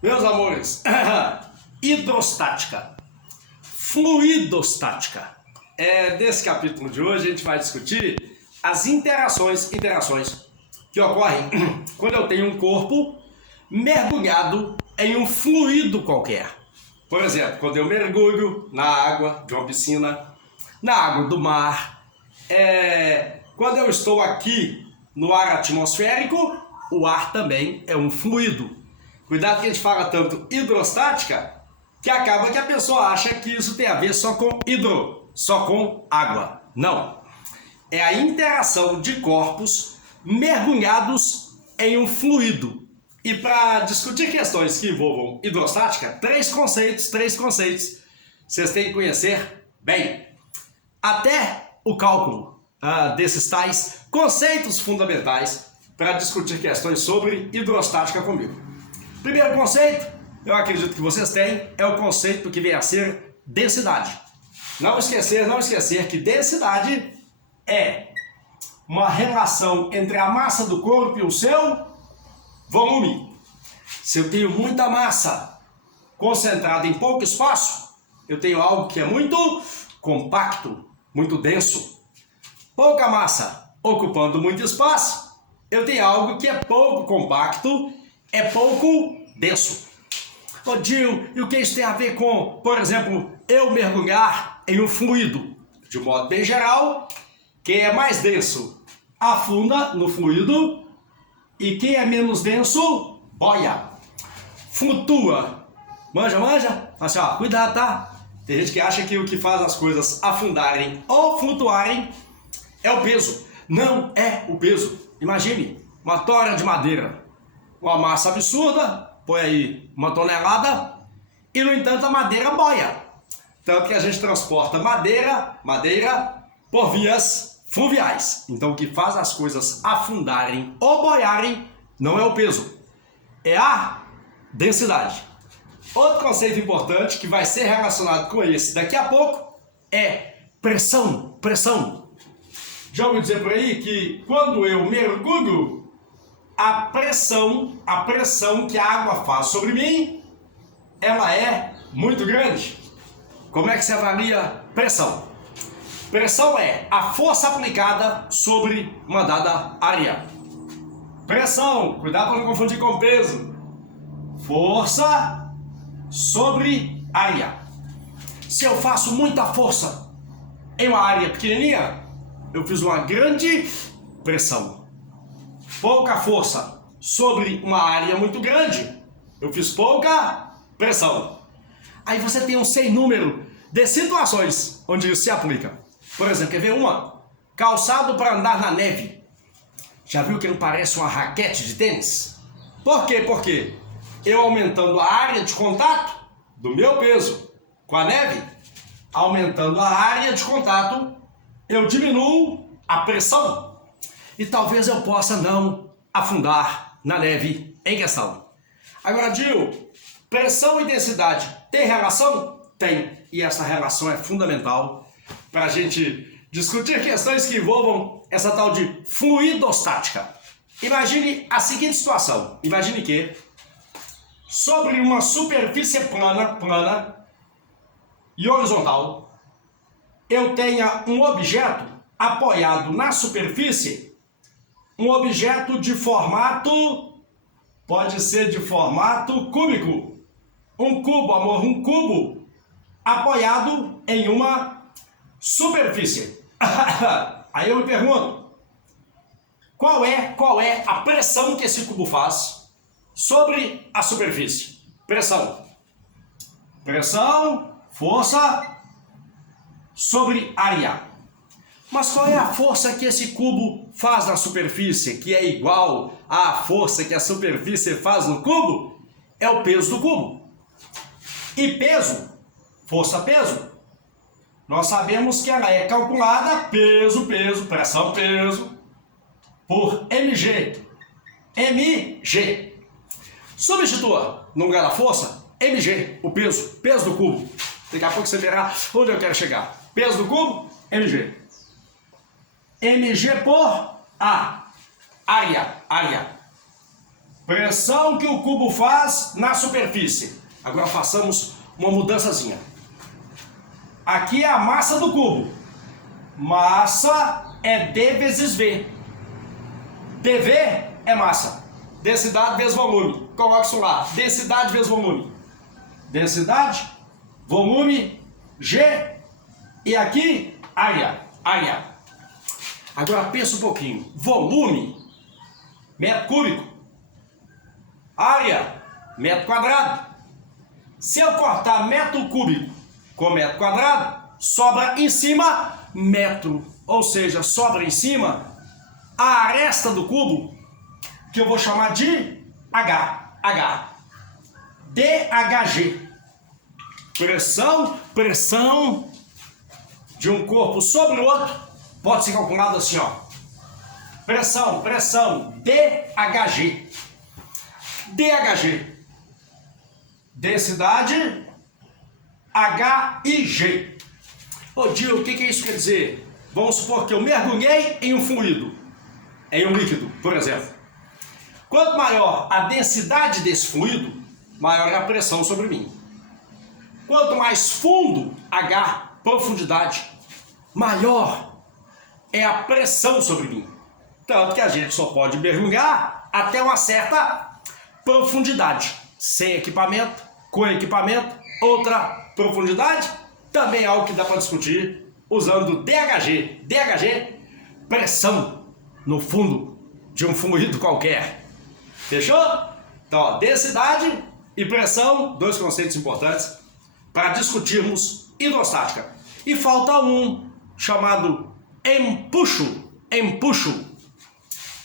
Meus amores, hidrostática, fluidostática. Nesse capítulo de hoje a gente vai discutir as interações que ocorrem quando eu tenho um corpo mergulhado em um fluido qualquer. Por exemplo, quando eu mergulho na água de uma piscina, na água do mar, quando eu estou aqui no ar atmosférico, o ar também é um fluido. Cuidado que a gente fala tanto hidrostática que acaba que a pessoa acha que isso tem a ver só com só com água. Não. É a interação de corpos mergulhados em um fluido. E para discutir questões que envolvam hidrostática, três conceitos, vocês têm que conhecer bem. Até o cálculo desses tais conceitos fundamentais para discutir questões sobre hidrostática comigo. Primeiro conceito, eu acredito que vocês têm, é o conceito que vem a ser densidade. Não esquecer que densidade é uma relação entre a massa do corpo e o seu volume. Se eu tenho muita massa concentrada em pouco espaço, eu tenho algo que é muito compacto, muito denso. Pouca massa ocupando muito espaço, eu tenho algo que é pouco compacto, é pouco denso. Ô Gil, e o que isso tem a ver com, por exemplo, eu mergulhar em um fluido? De modo bem geral, quem é mais denso afunda no fluido e quem é menos denso boia, flutua. Manja? Assim, ó, cuidado, tá? Tem gente que acha que o que faz as coisas afundarem ou flutuarem é o peso. Não é o peso. Imagine uma tora de madeira, uma massa absurda, põe aí 1 tonelada e, no entanto, a madeira boia. Tanto que a gente transporta madeira por vias fluviais. Então, o que faz as coisas afundarem ou boiarem não é o peso, é a densidade. Outro conceito importante que vai ser relacionado com esse daqui a pouco é pressão. Já ouviu dizer por aí que quando eu mergulho, a pressão que a água faz sobre mim, ela é muito grande. Como é que se avalia pressão? Pressão é a força aplicada sobre uma dada área. Pressão, cuidado para não confundir com peso. Força sobre área. Se eu faço muita força em uma área pequenininha, eu fiz uma grande pressão. Pouca força sobre uma área muito grande, eu fiz pouca pressão. Aí você tem um sem número de situações onde isso se aplica. Por exemplo, quer ver uma? Calçado para andar na neve. Já viu que não parece uma raquete de tênis? Por quê? Porque eu aumentando a área de contato do meu peso com a neve, aumentando a área de contato, eu diminuo a pressão. E talvez eu possa não afundar na neve em questão. Agora, Gil, pressão e densidade tem relação? Tem. E essa relação é fundamental para a gente discutir questões que envolvam essa tal de fluidostática. Imagine a seguinte situação. Imagine que sobre uma superfície plana e horizontal, eu tenha um objeto apoiado na superfície, um objeto de formato, pode ser de formato cúbico. Um cubo apoiado em uma superfície. Aí eu me pergunto, qual é a pressão que esse cubo faz sobre a superfície? Pressão, força sobre área. Mas qual é a força que esse cubo faz na superfície, que é igual à força que a superfície faz no cubo? É o peso do cubo. E peso, força-peso, nós sabemos que ela é calculada peso, pressão, por mg. Substitua no lugar da força, mg, o peso do cubo. Daqui a pouco você verá onde eu quero chegar. Peso do cubo, mg. mg por A, área. Pressão que o cubo faz na superfície. Agora façamos uma mudançazinha. Aqui é a massa do cubo. Massa é D vezes V. dV é massa. Densidade vezes volume. Coloque isso lá. Densidade vezes volume. Densidade, volume, G. E aqui, área. Área. Agora pensa um pouquinho. Volume, metro cúbico. Área, metro quadrado. Se eu cortar metro cúbico com metro quadrado, sobra em cima metro. Ou seja, sobra em cima a aresta do cubo, que eu vou chamar de H. DHG. Pressão de um corpo sobre o outro pode ser calculado assim, ó. Pressão, DHG. Densidade, H e G. Ô Dio, o que isso quer dizer? Vamos supor que eu mergulhei em um fluido, em um líquido, por exemplo. Quanto maior a densidade desse fluido, maior é a pressão sobre mim. Quanto mais fundo, H, profundidade, maior é a pressão sobre mim. Tanto que a gente só pode mergulhar até uma certa profundidade. Sem equipamento, com equipamento, outra profundidade, também é algo que dá para discutir usando DHG. DHG, pressão no fundo de um fluido qualquer. Fechou? Então, ó, densidade e pressão, dois conceitos importantes para discutirmos hidrostática. E falta um chamado empuxo.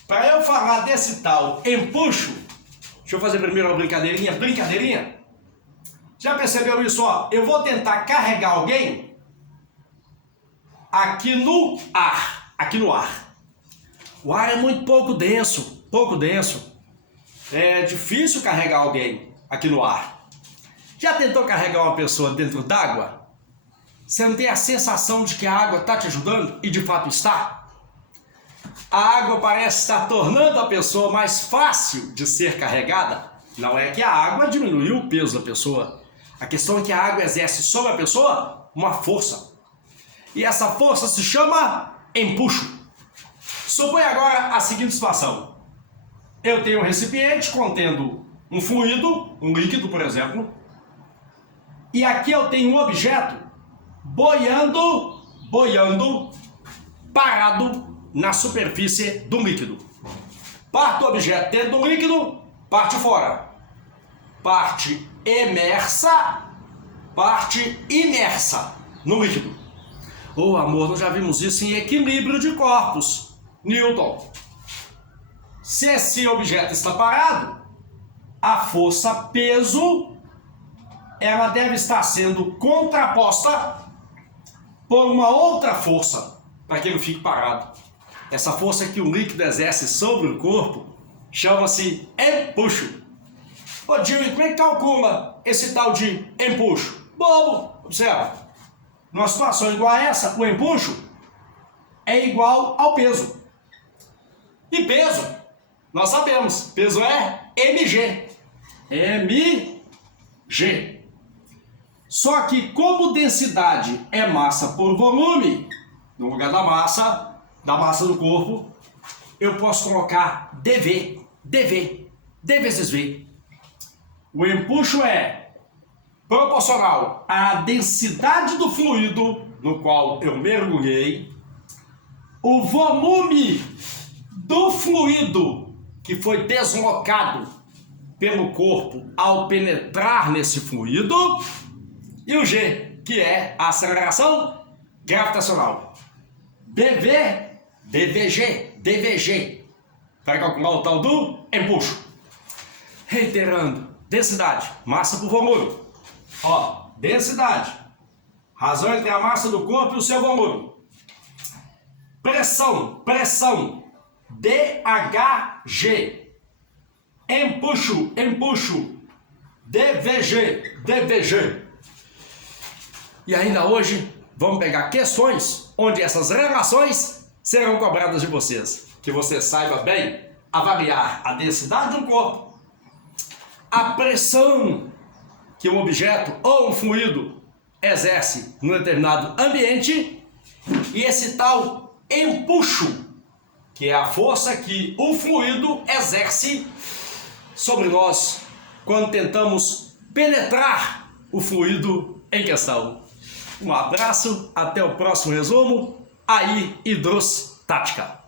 Para eu falar desse tal empuxo, deixa eu fazer primeiro uma brincadeirinha. Já percebeu isso? Ó, eu vou tentar carregar alguém aqui no ar. O ar é muito pouco denso. É difícil carregar alguém aqui no ar. Já tentou carregar uma pessoa dentro d'água? Você não tem a sensação de que a água está te ajudando? E de fato está? A água parece estar tornando a pessoa mais fácil de ser carregada? Não é que a água diminuiu o peso da pessoa. A questão é que a água exerce sobre a pessoa uma força. E essa força se chama empuxo. Suponha agora a seguinte situação. Eu tenho um recipiente contendo um fluido, um líquido, por exemplo. E aqui eu tenho um objeto boiando, parado na superfície do líquido. Parte do objeto dentro do líquido, parte fora. Parte emersa, parte imersa no líquido. Oh, amor, nós já vimos isso em equilíbrio de corpos. Newton. Se esse objeto está parado, a força peso, ela deve estar sendo contraposta por uma outra força para que ele fique parado. Essa força que o líquido exerce sobre o corpo chama-se empuxo. Ô Jimmy, como é que calcula esse tal de empuxo? Bobo, observa. Numa situação igual a essa, o empuxo é igual ao peso. E peso, nós sabemos, peso é mg. mg. Só que como densidade é massa por volume, no lugar da massa do corpo, eu posso colocar dV vezes V. O empuxo é proporcional à densidade do fluido no qual eu mergulhei, o volume do fluido que foi deslocado pelo corpo ao penetrar nesse fluido, e o G, que é a aceleração gravitacional. DVG, para calcular o tal do empuxo. Reiterando, densidade, massa por volume. Ó, densidade, razão entre a massa do corpo e o seu volume. Pressão, DHG. Empuxo, DVG. E ainda hoje vamos pegar questões onde essas relações serão cobradas de vocês. Que você saiba bem avaliar a densidade de um corpo a pressão que um objeto ou um fluido exerce num determinado ambiente, e esse tal empuxo, que é a força que o fluido exerce sobre nós quando tentamos penetrar o fluido em questão. Um abraço, até o próximo resumo. Aí, hidrostática.